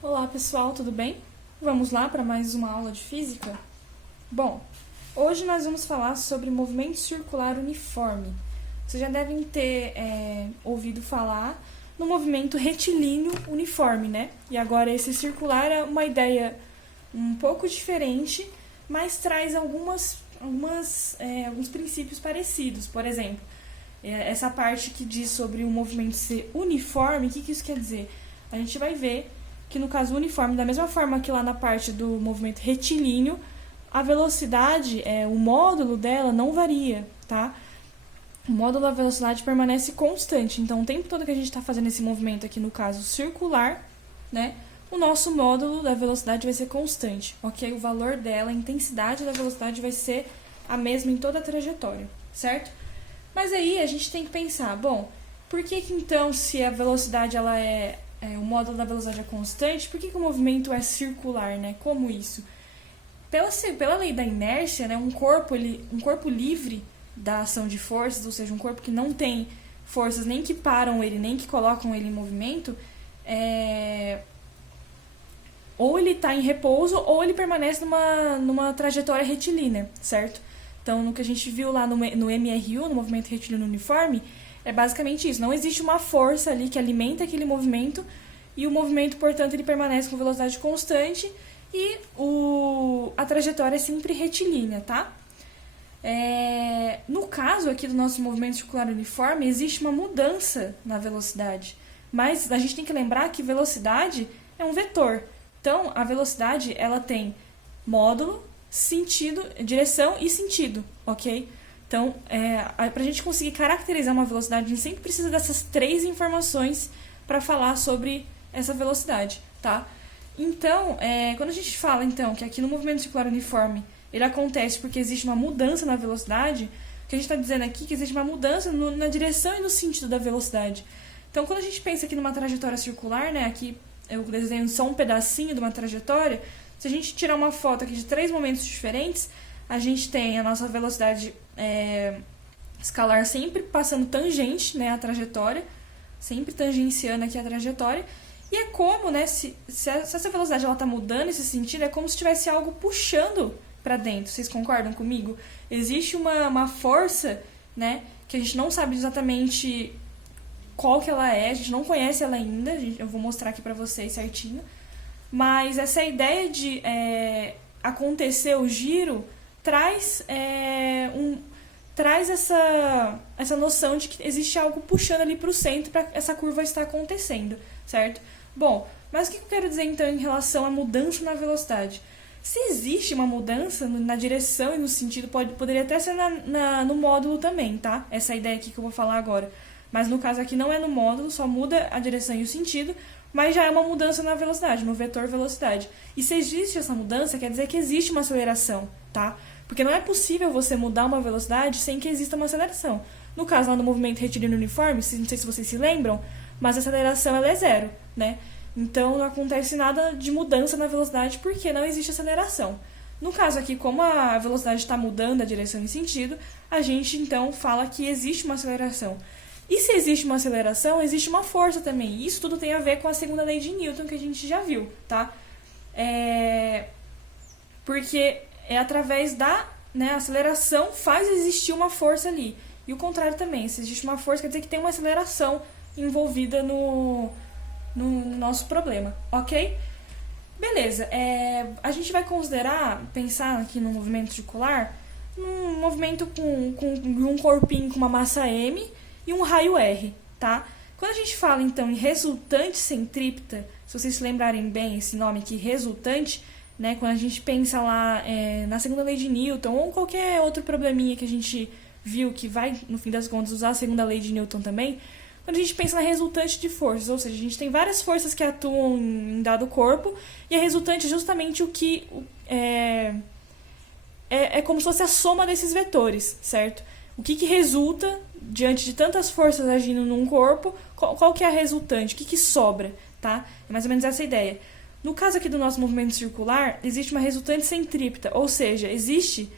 Olá pessoal, tudo bem? Vamos lá para mais uma aula de física? Bom, hoje nós vamos falar sobre movimento circular uniforme. Vocês já devem ter ouvido falar no movimento retilíneo uniforme, né? E agora esse circular é uma ideia um pouco diferente, mas traz alguns princípios parecidos. Por exemplo, essa parte que diz sobre o movimento ser uniforme, o que isso quer dizer? A gente vai ver que no caso uniforme, da mesma forma que lá na parte do movimento retilíneo, a velocidade, o módulo dela não varia, tá? O módulo da velocidade permanece constante. Então, o tempo todo que a gente está fazendo esse movimento aqui, no caso circular, né? O nosso módulo da velocidade vai ser constante, ok? O valor dela, a intensidade da velocidade vai ser a mesma em toda a trajetória, certo? Mas aí a gente tem que pensar, bom, por que então, se a velocidade ela o módulo da velocidade é constante, por que o movimento é circular, né? Como isso? Pela lei da inércia, né, um corpo livre da ação de forças, ou seja, um corpo que não tem forças nem que param ele, nem que colocam ele em movimento, ou ele está em repouso, ou ele permanece numa trajetória retilínea, certo? Então, no que a gente viu lá no MRU, no movimento retilíneo uniforme, é basicamente isso. Não existe uma força ali que alimenta aquele movimento e o movimento, portanto, ele permanece com velocidade constante e a trajetória é sempre retilínea, tá? No caso aqui do nosso movimento circular uniforme, existe uma mudança na velocidade. Mas a gente tem que lembrar que velocidade é um vetor. Então, a velocidade ela tem módulo, sentido, direção e sentido, ok? Então, para a gente conseguir caracterizar uma velocidade, a gente sempre precisa dessas três informações para falar sobre essa velocidade, tá? Então, quando a gente fala então que aqui no movimento circular uniforme ele acontece porque existe uma mudança na velocidade, o que a gente está dizendo aqui é que existe uma mudança na direção e no sentido da velocidade. Então, quando a gente pensa aqui numa trajetória circular, né, aqui eu desenho só um pedacinho de uma trajetória, se a gente tirar uma foto aqui de três momentos diferentes, a gente tem a nossa velocidade escalar sempre passando tangente, né, a trajetória, sempre tangenciando aqui a trajetória. E é como, né, se essa velocidade está mudando esse sentido, é como se tivesse algo puxando para dentro. Vocês concordam comigo? Existe uma força, né, que a gente não sabe exatamente qual que ela é, a gente não conhece ela ainda, eu vou mostrar aqui para vocês certinho. Mas essa ideia de acontecer o giro traz essa noção de que existe algo puxando ali para o centro para essa curva estar acontecendo, certo? Bom, mas o que eu quero dizer então em relação à mudança na velocidade? Se existe uma mudança na direção e no sentido, poderia até ser no módulo também, tá? Essa ideia aqui que eu vou falar agora. Mas no caso aqui não é no módulo, só muda a direção e o sentido, mas já é uma mudança na velocidade, no vetor velocidade. E se existe essa mudança, quer dizer que existe uma aceleração, tá? Porque não é possível você mudar uma velocidade sem que exista uma aceleração. No caso lá do movimento retilíneo uniforme, não sei se vocês se lembram, mas a aceleração ela é zero, né? Então não acontece nada de mudança na velocidade porque não existe aceleração. No caso aqui, como a velocidade está mudando a direção e sentido, a gente então fala que existe uma aceleração. E se existe uma aceleração, existe uma força também. Isso tudo tem a ver com a segunda lei de Newton que a gente já viu, tá? Porque é através da aceleração faz existir uma força ali. E o contrário também. Se existe uma força, quer dizer que tem uma aceleração envolvida no nosso problema, ok? Beleza. A gente vai pensar aqui no movimento circular, num movimento com um corpinho com uma massa M e um raio R, tá? Quando a gente fala, então, em resultante centrípeta, se vocês se lembrarem bem esse nome aqui, resultante, né? Quando a gente pensa lá na segunda lei de Newton ou qualquer outro probleminha que a gente viu que vai, no fim das contas, usar a segunda lei de Newton também, quando a gente pensa na resultante de forças, ou seja, a gente tem várias forças que atuam em dado corpo e a resultante é justamente o que é como se fosse a soma desses vetores, certo? O que resulta diante de tantas forças agindo num corpo, qual que é a resultante, o que sobra, tá? É mais ou menos essa ideia. No caso aqui do nosso movimento circular, existe uma resultante centrípeta, ou seja, existe,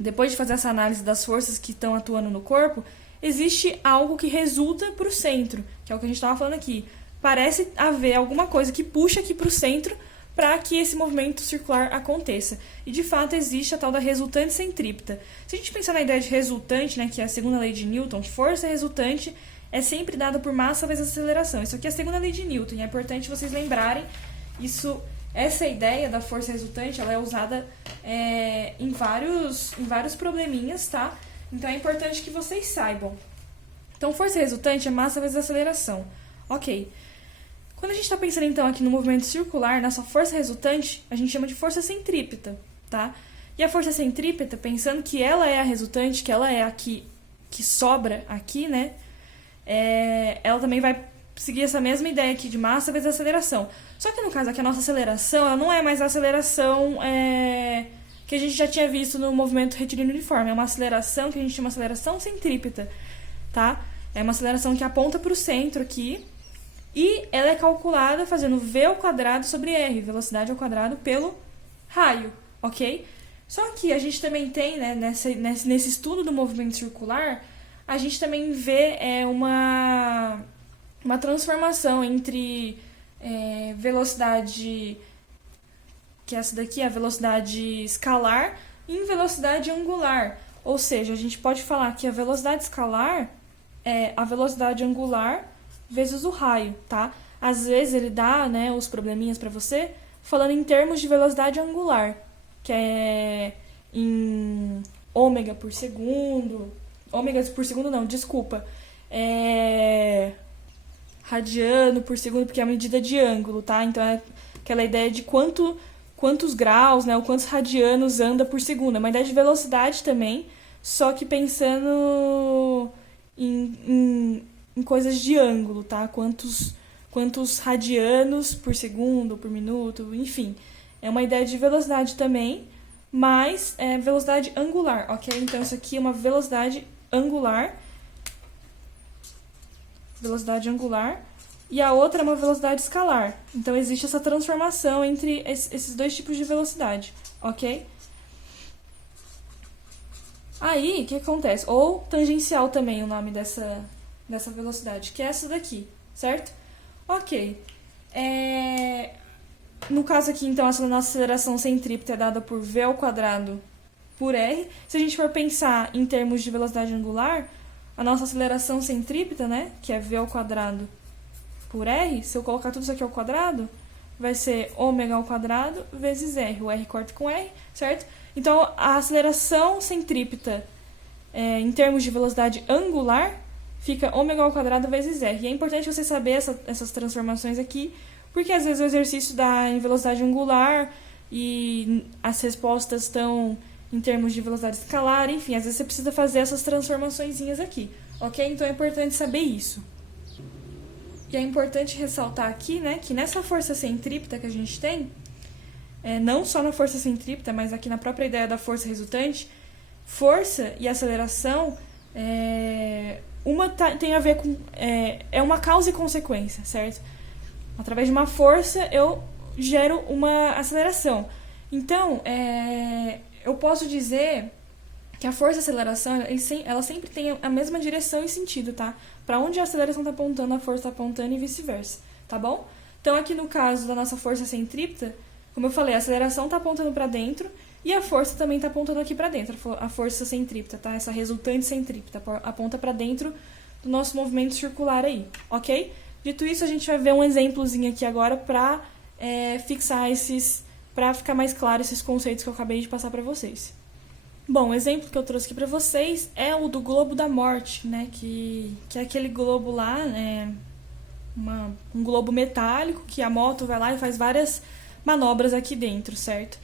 depois de fazer essa análise das forças que estão atuando no corpo, existe algo que resulta para o centro, que é o que a gente estava falando aqui. parece haver alguma coisa que puxa aqui para o centro para que esse movimento circular aconteça. E, de fato, existe a tal da resultante centrípeta. Se a gente pensar na ideia de resultante, né, que é a segunda lei de Newton, força resultante é sempre dada por massa vezes aceleração. Isso aqui é a segunda lei de Newton, e é importante vocês lembrarem essa ideia da força resultante, ela é usada em vários probleminhas, tá? Então, é importante que vocês saibam. Então, força resultante é massa vezes aceleração. Ok. Quando a gente está pensando, então, aqui no movimento circular, nossa força resultante, a gente chama de força centrípeta, tá? E a força centrípeta, pensando que ela é a resultante, que ela é a que sobra aqui, né? Ela também vai seguir essa mesma ideia aqui de massa vezes aceleração. Só que no caso aqui, a nossa aceleração, ela não é mais a aceleração que a gente já tinha visto no movimento retilíneo uniforme. É uma aceleração que a gente chama de aceleração centrípeta, tá? É uma aceleração que aponta para o centro aqui. E ela é calculada fazendo v ao quadrado sobre r, velocidade ao quadrado pelo raio, ok? Só que a gente também tem, né, nesse estudo do movimento circular, a gente também vê uma transformação entre velocidade, que é essa daqui, a velocidade escalar, em velocidade angular. Ou seja, a gente pode falar que a velocidade escalar é a velocidade angular vezes o raio, tá? Às vezes ele dá, né, os probleminhas para você, falando em termos de velocidade angular, que é em ômega por segundo. Ômega por segundo não, desculpa. Radiano por segundo, porque é a medida de ângulo, tá? Então é aquela ideia de quantos graus, né, ou quantos radianos anda por segundo. É uma ideia de velocidade também, só que pensando em coisas de ângulo, tá? Quantos radianos por segundo, por minuto, enfim. É uma ideia de velocidade também, mas é velocidade angular, ok? Então, isso aqui é uma velocidade angular. Velocidade angular. E a outra é uma velocidade escalar. Então, existe essa transformação entre esses dois tipos de velocidade, ok? Aí, o que acontece? Ou tangencial também o nome dessa velocidade, que é essa daqui, certo? Ok. No caso aqui, então, essa nossa aceleração centrípeta é dada por v ao quadrado por r. Se a gente for pensar em termos de velocidade angular, a nossa aceleração centrípeta, né, que é v ao quadrado por r, se eu colocar tudo isso aqui ao quadrado, vai ser ômega ao quadrado vezes r. O r corta com r, certo? Então, a aceleração centrípeta, em termos de velocidade angular, fica ômega ao quadrado vezes r. E é importante você saber essas transformações aqui, porque às vezes o exercício dá em velocidade angular e as respostas estão em termos de velocidade escalar, enfim, às vezes você precisa fazer essas transformaçõezinhas aqui, ok? Então é importante saber isso. E é importante ressaltar aqui, né, que nessa força centrípeta que a gente tem, não só na força centrípeta, mas aqui na própria ideia da força resultante, força e aceleração uma tem a ver com... é uma causa e consequência, certo? Através de uma força, eu gero uma aceleração. Então, eu posso dizer que a força e a aceleração, ela sempre tem a mesma direção e sentido, tá? Para onde a aceleração está apontando, a força está apontando e vice-versa, tá bom? Então, aqui no caso da nossa força centrípeta, como eu falei, a aceleração está apontando para dentro e a força também está apontando aqui para dentro, a força centrípeta, tá? Essa resultante centrípeta aponta para dentro do nosso movimento circular aí, ok? Dito isso, a gente vai ver um exemplozinho aqui agora para fixar para ficar mais claro esses conceitos que eu acabei de passar para vocês. Bom, o exemplo que eu trouxe aqui para vocês é o do globo da morte, né? Que é aquele globo lá, um globo metálico que a moto vai lá e faz várias manobras aqui dentro, certo?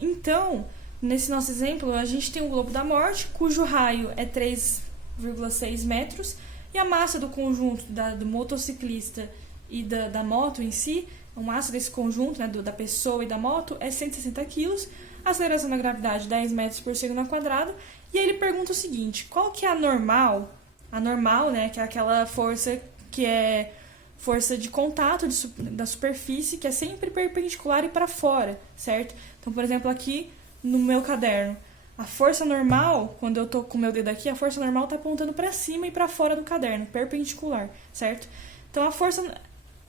Então, nesse nosso exemplo, a gente tem o globo da morte, cujo raio é 3,6 metros, e a massa do conjunto do motociclista e da moto em si, a massa desse conjunto, né, da pessoa e da moto, é 160 kg, a aceleração da gravidade 10 metros por segundo ao quadrado, e aí ele pergunta o seguinte: qual que é a normal? A normal, né, que é aquela força que é força de contato da superfície, que é sempre perpendicular e para fora, certo? Então, por exemplo, aqui no meu caderno, a força normal, quando eu tô com o meu dedo aqui, a força normal está apontando para cima e para fora do caderno, perpendicular, certo? Então ele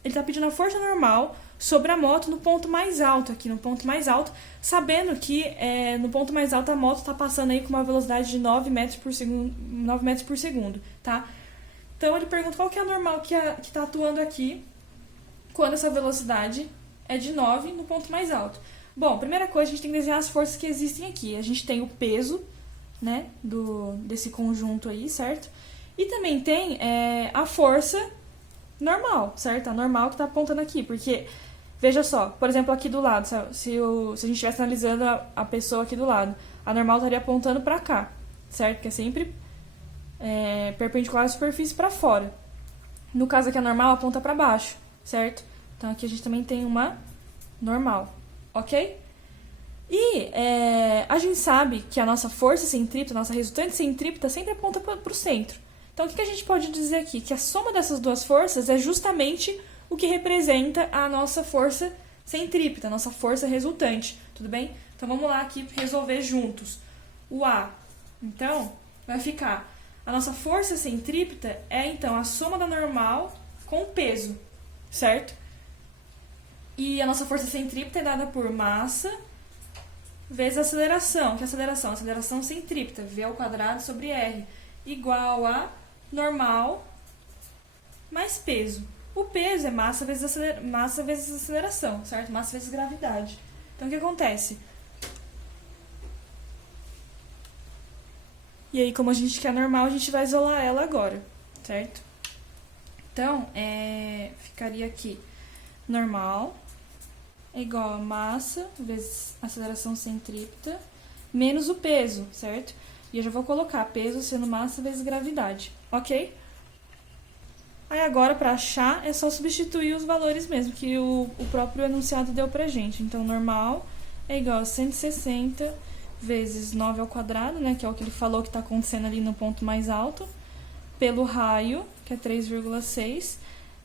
está pedindo a força normal sobre a moto no ponto mais alto aqui, no ponto mais alto, sabendo que no ponto mais alto a moto está passando aí com uma velocidade de 9 metros por segundo, tá? Então ele pergunta qual que é a normal que está atuando aqui quando essa velocidade é de 9 no ponto mais alto. Bom, primeira coisa, a gente tem que desenhar as forças que existem aqui. A gente tem o peso, né, desse conjunto aí, certo? E também tem a força normal, certo? A normal que está apontando aqui, porque, veja só, por exemplo, aqui do lado, se a gente estivesse analisando a pessoa aqui do lado, a normal estaria apontando para cá, certo? Que é sempre perpendicular à superfície para fora. No caso aqui, a normal aponta para baixo, certo? Então aqui a gente também tem uma normal, ok? E a gente sabe que a nossa força centrípeta, a nossa resultante centrípeta sempre aponta para o centro. Então o que a gente pode dizer aqui? Que a soma dessas duas forças é justamente o que representa a nossa força centrípeta, a nossa força resultante, tudo bem? Então vamos lá aqui resolver juntos. O A, então, vai ficar... A nossa força centrípeta é, então, a soma da normal com o peso, certo? E a nossa força centrípeta é dada por massa vezes aceleração. Que é aceleração? Aceleração centrípeta, V² sobre R, igual a normal mais peso. O peso é massa vezes aceleração, certo? Massa vezes gravidade. Então, o que acontece? E aí, como a gente quer normal, a gente vai isolar ela agora, certo? Então, ficaria aqui normal é igual a massa vezes aceleração centrípeta menos o peso, certo? E eu já vou colocar peso sendo massa vezes gravidade, ok? Aí agora, para achar, é só substituir os valores mesmo, que o próprio enunciado deu pra gente. Então, normal é igual a 160 vezes 9², né, que é o que ele falou que está acontecendo ali no ponto mais alto, pelo raio, que é 3,6,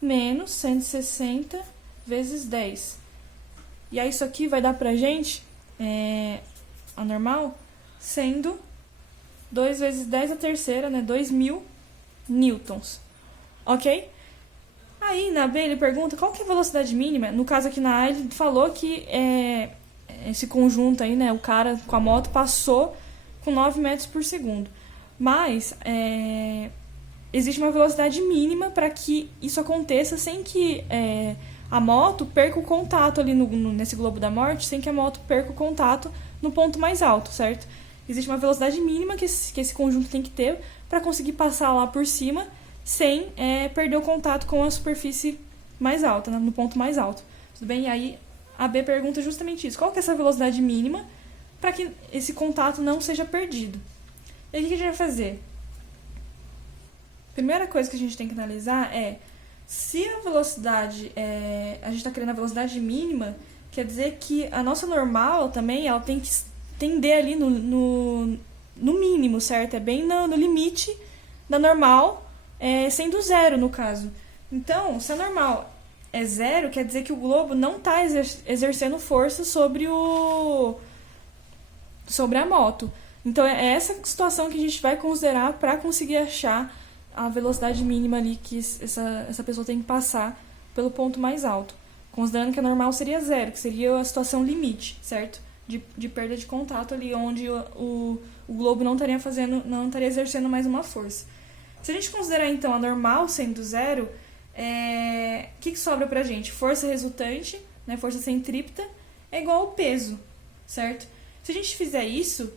menos 160 vezes 10. E aí isso aqui vai dar pra gente, a normal, sendo 2 vezes 10 a terceira, né, 2.000 newtons, ok? Aí na B ele pergunta qual que é a velocidade mínima. No caso aqui na A ele falou que esse conjunto aí, né, o cara com a moto passou com 9 metros por segundo. Mas existe uma velocidade mínima para que isso aconteça sem que a moto perca o contato ali nesse globo da morte, sem que a moto perca o contato no ponto mais alto, certo? Existe uma velocidade mínima que esse conjunto tem que ter para conseguir passar lá por cima sem perder o contato com a superfície mais alta, né, no ponto mais alto. Tudo bem? E aí a B pergunta justamente isso. Qual que é essa velocidade mínima para que esse contato não seja perdido? E aí o que a gente vai fazer? Primeira coisa que a gente tem que analisar é se a velocidade, a gente está querendo a velocidade mínima, quer dizer que a nossa normal também ela tem que tender ali no mínimo, certo? É bem no limite da normal, sendo zero no caso. Então, se a normal é zero, quer dizer que o globo não está exercendo força sobre a moto. Então, é essa situação que a gente vai considerar para conseguir achar a velocidade mínima ali que essa pessoa tem que passar pelo ponto mais alto. Considerando que a normal seria zero, que seria a situação limite, certo? De perda de contato ali, onde o globo não estaria exercendo mais uma força. Se a gente considerar, então, a normal sendo zero, o que sobra pra gente? Força resultante, né, força centrípeta, é igual ao peso, certo? Se a gente fizer isso,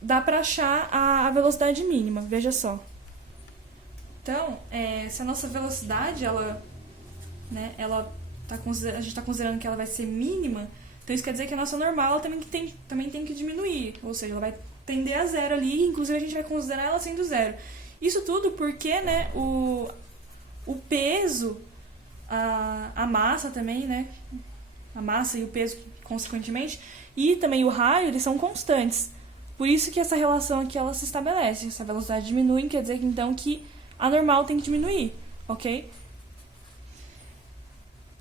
dá pra achar a velocidade mínima, veja só. Então, se a nossa velocidade, a gente está considerando que ela vai ser mínima, então isso quer dizer que a nossa normal ela também tem que diminuir, ou seja, ela vai tender a zero ali, inclusive a gente vai considerar ela sendo zero. Isso tudo porque, né, o peso, a massa também, né, a massa e o peso, consequentemente, e também o raio, eles são constantes. Por isso que essa relação aqui, ela se estabelece. Se a velocidade diminui, quer dizer, então, que a normal tem que diminuir, ok?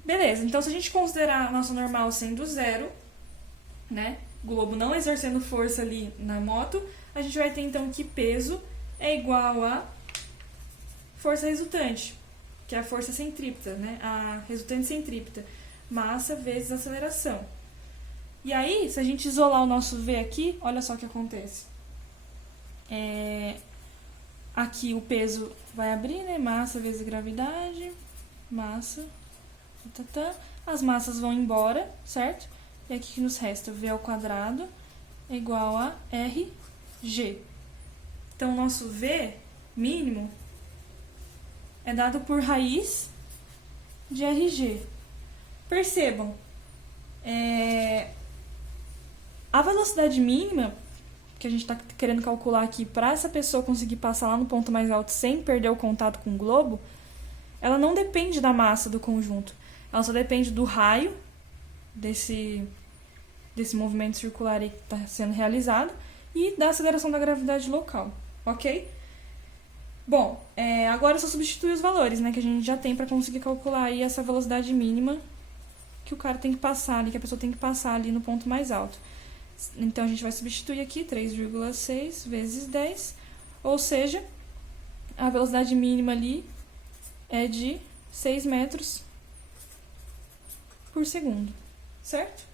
Beleza, então se a gente considerar a nossa normal sendo zero, né, o globo não exercendo força ali na moto, a gente vai ter, então, que peso é igual a força resultante. que é a força centrípeta, né? A resultante centrípeta. Massa vezes aceleração. E aí, se a gente isolar o nosso V aqui, olha só o que acontece. Aqui o peso vai abrir, né? Massa vezes gravidade, massa, as massas vão embora, certo? E aqui que nos resta V ao quadrado é igual a RG. Então, o nosso V mínimo é dado por raiz de RG. Percebam, a velocidade mínima que a gente está querendo calcular aqui para essa pessoa conseguir passar lá no ponto mais alto sem perder o contato com o globo, ela não depende da massa do conjunto. Ela só depende do raio desse movimento circular aí que está sendo realizado e da aceleração da gravidade local, ok? Bom, agora é só substituir os valores, né, que a gente já tem para conseguir calcular aí essa velocidade mínima que o cara tem que passar ali, que a pessoa tem que passar ali no ponto mais alto. Então, a gente vai substituir aqui 3,6 vezes 10, ou seja, a velocidade mínima ali é de 6 metros por segundo, certo?